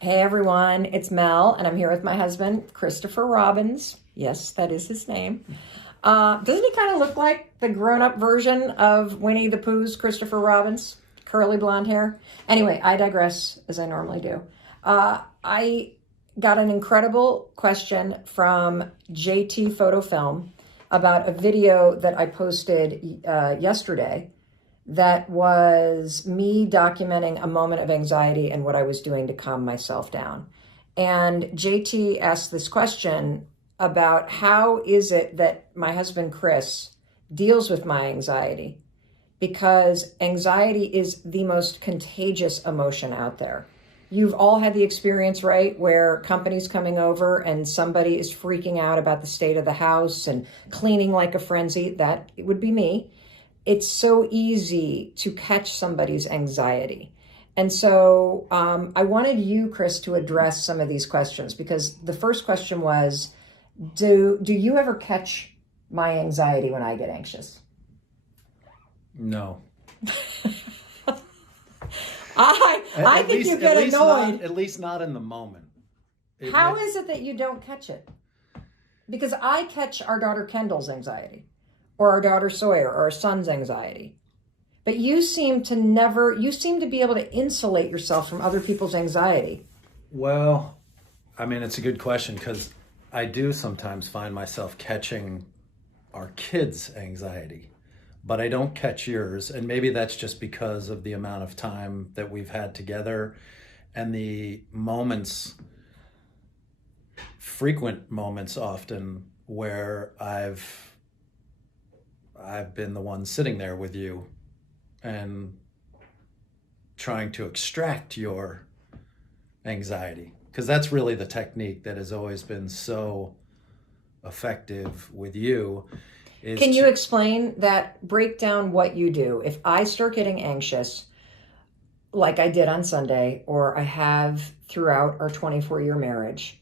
Hey everyone, it's Mel, and I'm here with my husband, Christopher Robbins. Yes, that is his name. Doesn't he kind of look like the grown up version of Winnie the Pooh's Christopher Robbins? Curly blonde hair. Anyway, I digress, as I normally do. I got an incredible question from JT Photo Film about a video that I posted yesterday that was me documenting a moment of anxiety and what I was doing to calm myself down. And JT asked this question about how is it that my husband Chris deals with my anxiety, because anxiety is the most contagious emotion out there. You've all had the experience, right, where company's coming over and somebody is freaking out about the state of the house and cleaning like a frenzy. That would be me. It's so easy to catch somebody's anxiety. And so I wanted you, Chris, to address some of these questions, because the first question was, do you ever catch my anxiety when I get anxious? No. I think you get annoyed. At least not in the moment. How is it that you don't catch it? Because I catch our daughter Kendall's anxiety, or our daughter Sawyer, or our son's anxiety. But you seem to be able to insulate yourself from other people's anxiety. Well, I mean, it's a good question, because I do sometimes find myself catching our kids' anxiety, but I don't catch yours. And maybe that's just because of the amount of time that we've had together and the moments, frequent moments often, where I've been the one sitting there with you and trying to extract your anxiety, because that's really the technique that has always been so effective with you. Can you explain that? Break down what you do. If I start getting anxious, like I did on Sunday, or I have throughout our 24-year marriage,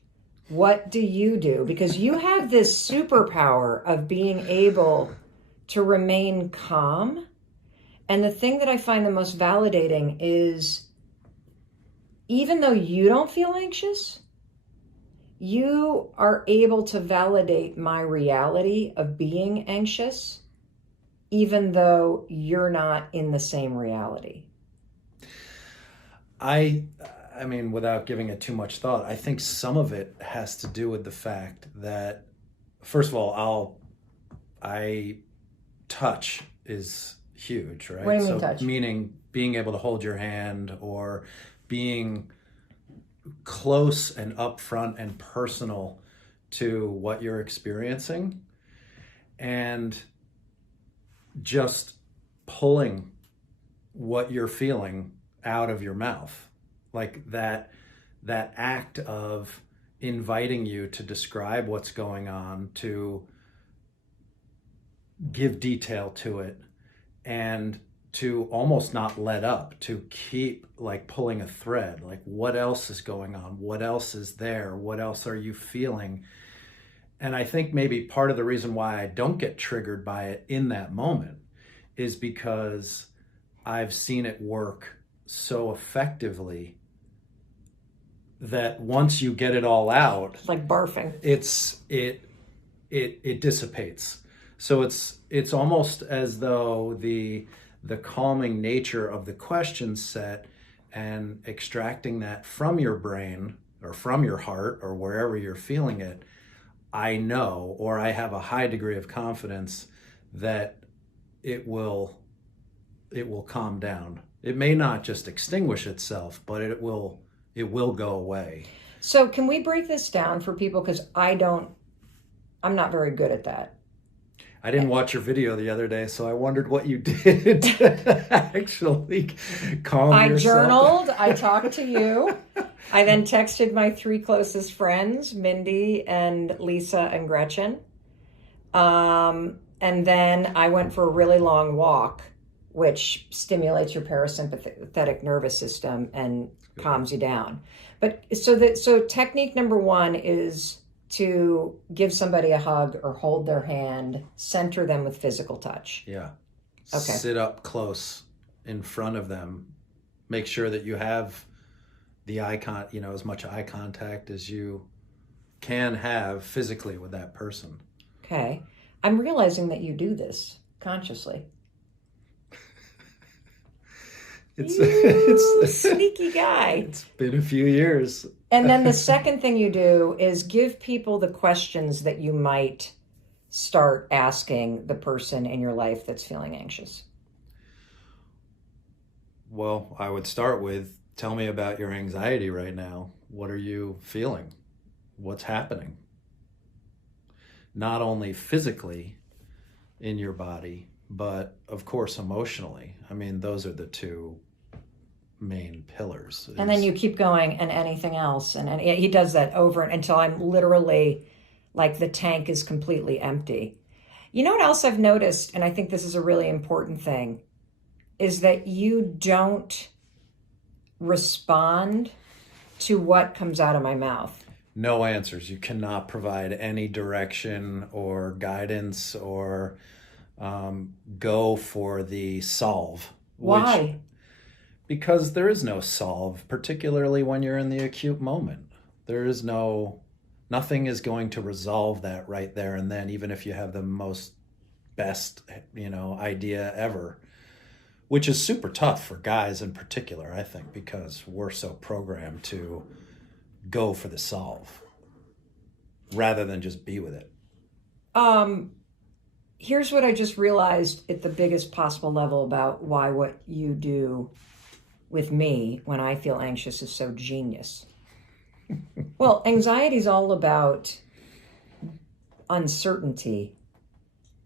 what do you do? Because you have this superpower of being able to remain calm. And the thing that I find the most validating is, even though you don't feel anxious, you are able to validate my reality of being anxious, even though you're not in the same reality. I mean, without giving it too much thought, I think some of it has to do with the fact that, first of all, touch is huge, right? What do you mean touch? Meaning being able to hold your hand, or being close and upfront and personal to what you're experiencing, and just pulling what you're feeling out of your mouth. Like that act of inviting you to describe what's going on, to give detail to it, and to almost not let up, to keep like pulling a thread, like what else is going on, what else is there, what else are you feeling. And I think maybe part of the reason why I don't get triggered by it in that moment is because I've seen it work so effectively that once you get it all out, It's like barfing. It dissipates. So it's almost as though the calming nature of the question set and extracting that from your brain or from your heart or wherever you're feeling it, I know, or I have a high degree of confidence that it will calm down. It may not just extinguish itself, but it will go away. So can we break this down for people? Because I'm not very good at that. I didn't watch your video the other day, so I wondered what you did to actually calm yourself. I journaled, I talked to you. I then texted my 3 closest friends, Mindy and Lisa and Gretchen. And then I went for a really long walk, which stimulates your parasympathetic nervous system and calms you down. But so technique number 1 is to give somebody a hug or hold their hand, center them with physical touch. Yeah. Okay. Sit up close in front of them. Make sure that you have the as much eye contact as you can have physically with that person. Okay. I'm realizing that you do this consciously. It's Sneaky guy. It's been a few years. And then the second thing you do is give people the questions that you might start asking the person in your life that's feeling anxious. Well, I would start with, tell me about your anxiety right now. What are you feeling? What's happening? Not only physically in your body, but of course emotionally. I mean, those are the two main pillars. And then you keep going, and anything else. And he does that over until I'm literally like the tank is completely empty. You know what else I've noticed, and I think this is a really important thing, is that you don't respond to what comes out of my mouth. No answers. You cannot provide any direction or guidance or go for the solve. Why? Because there is no solve, particularly when you're in the acute moment. Nothing is going to resolve that right there and then, even if you have the most best, idea ever, which is super tough for guys in particular, I think, because we're so programmed to go for the solve rather than just be with it. Here's what I just realized at the biggest possible level about why what you do with me when I feel anxious is so genius. Well, anxiety is all about uncertainty,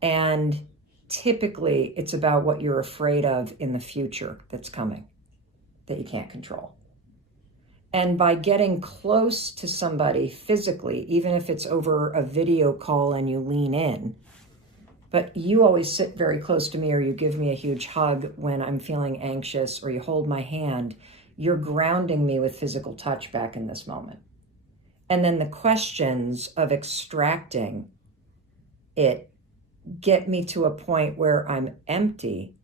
and typically it's about what you're afraid of in the future that's coming that you can't control. And by getting close to somebody physically, even if it's over a video call and you lean in, but you always sit very close to me, or you give me a huge hug when I'm feeling anxious, or you hold my hand, you're grounding me with physical touch back in this moment. And then the questions of extracting it get me to a point where I'm empty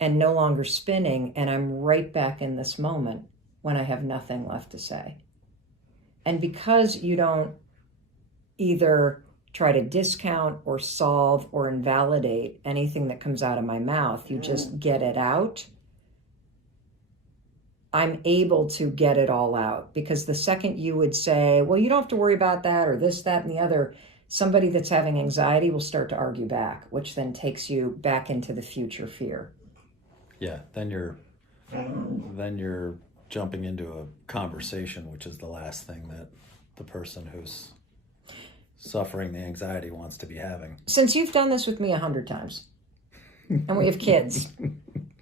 and no longer spinning, and I'm right back in this moment when I have nothing left to say. And because you don't either try to discount or solve or invalidate anything that comes out of my mouth, you just get it out, I'm able to get it all out. Because the second you would say, well, you don't have to worry about that, or this, that, and the other, somebody that's having anxiety will start to argue back, which then takes you back into the future fear. Yeah, then you're jumping into a conversation, which is the last thing that the person who's suffering the anxiety wants to be having. Since you've done this with me 100 times, and we have kids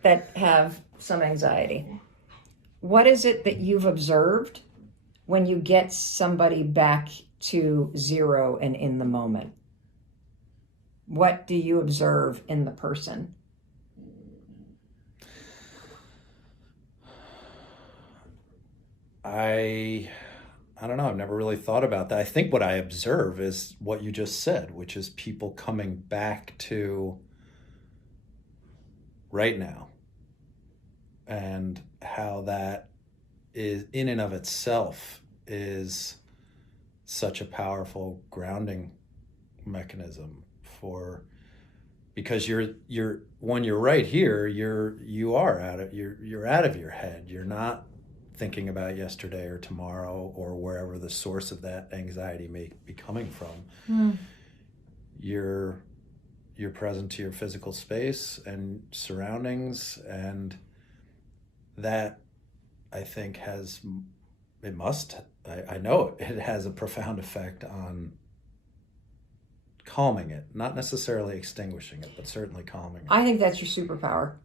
that have some anxiety, what is it that you've observed when you get somebody back to zero and in the moment? What do you observe in the person? I don't know. I've never really thought about that. I think what I observe is what you just said, which is people coming back to right now, and how that is in and of itself is such a powerful grounding mechanism because you're when you're right here, you're out of your head. You're not thinking about yesterday or tomorrow or wherever the source of that anxiety may be coming from. You're present to your physical space and surroundings, and that, I think, I know it has a profound effect on calming it, not necessarily extinguishing it, but certainly calming it. I think that's your superpower.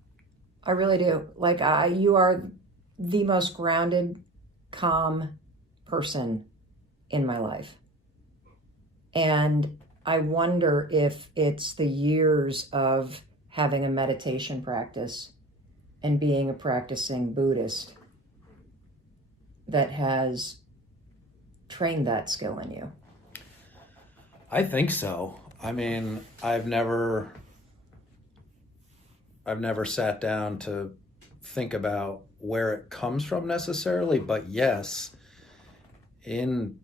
I really do. Like, you are the most grounded, calm person in my life. And I wonder if it's the years of having a meditation practice and being a practicing Buddhist that has trained that skill in you. I think so. I mean, I've never sat down to think about where it comes from necessarily, but yes, in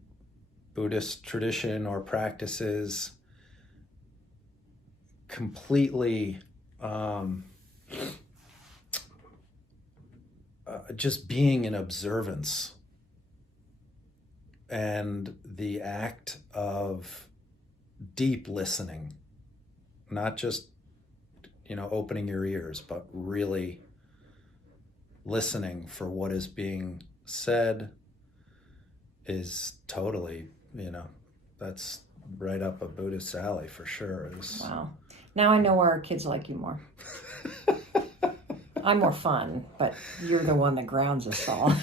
Buddhist tradition or practices, completely just being in observance and the act of deep listening, not just, opening your ears, but really listening for what is being said is totally, that's right up a Buddhist alley for sure. Wow. Now I know why our kids like you more. I'm more fun, but you're the one that grounds us all.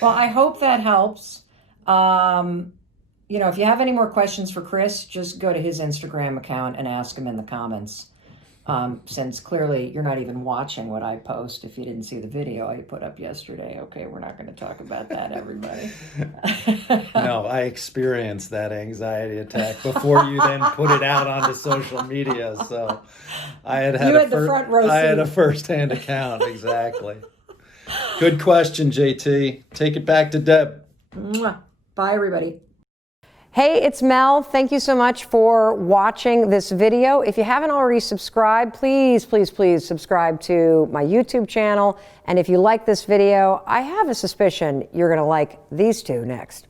Well, I hope that helps. If you have any more questions for Chris, just go to his Instagram account and ask him in the comments. Since clearly you're not even watching what I post if you didn't see the video I put up yesterday. Okay, we're not going to talk about that, everybody. No, I experienced that anxiety attack before you then put it out onto social media. So I had the front row I had seat. a first-hand account. Exactly. Good question, JT. Take it back to Deb. Mwah. Bye, everybody. Hey, it's Mel. Thank you so much for watching this video. If you haven't already subscribed, please, please, please subscribe to my YouTube channel. And if you like this video, I have a suspicion you're going to like these two next.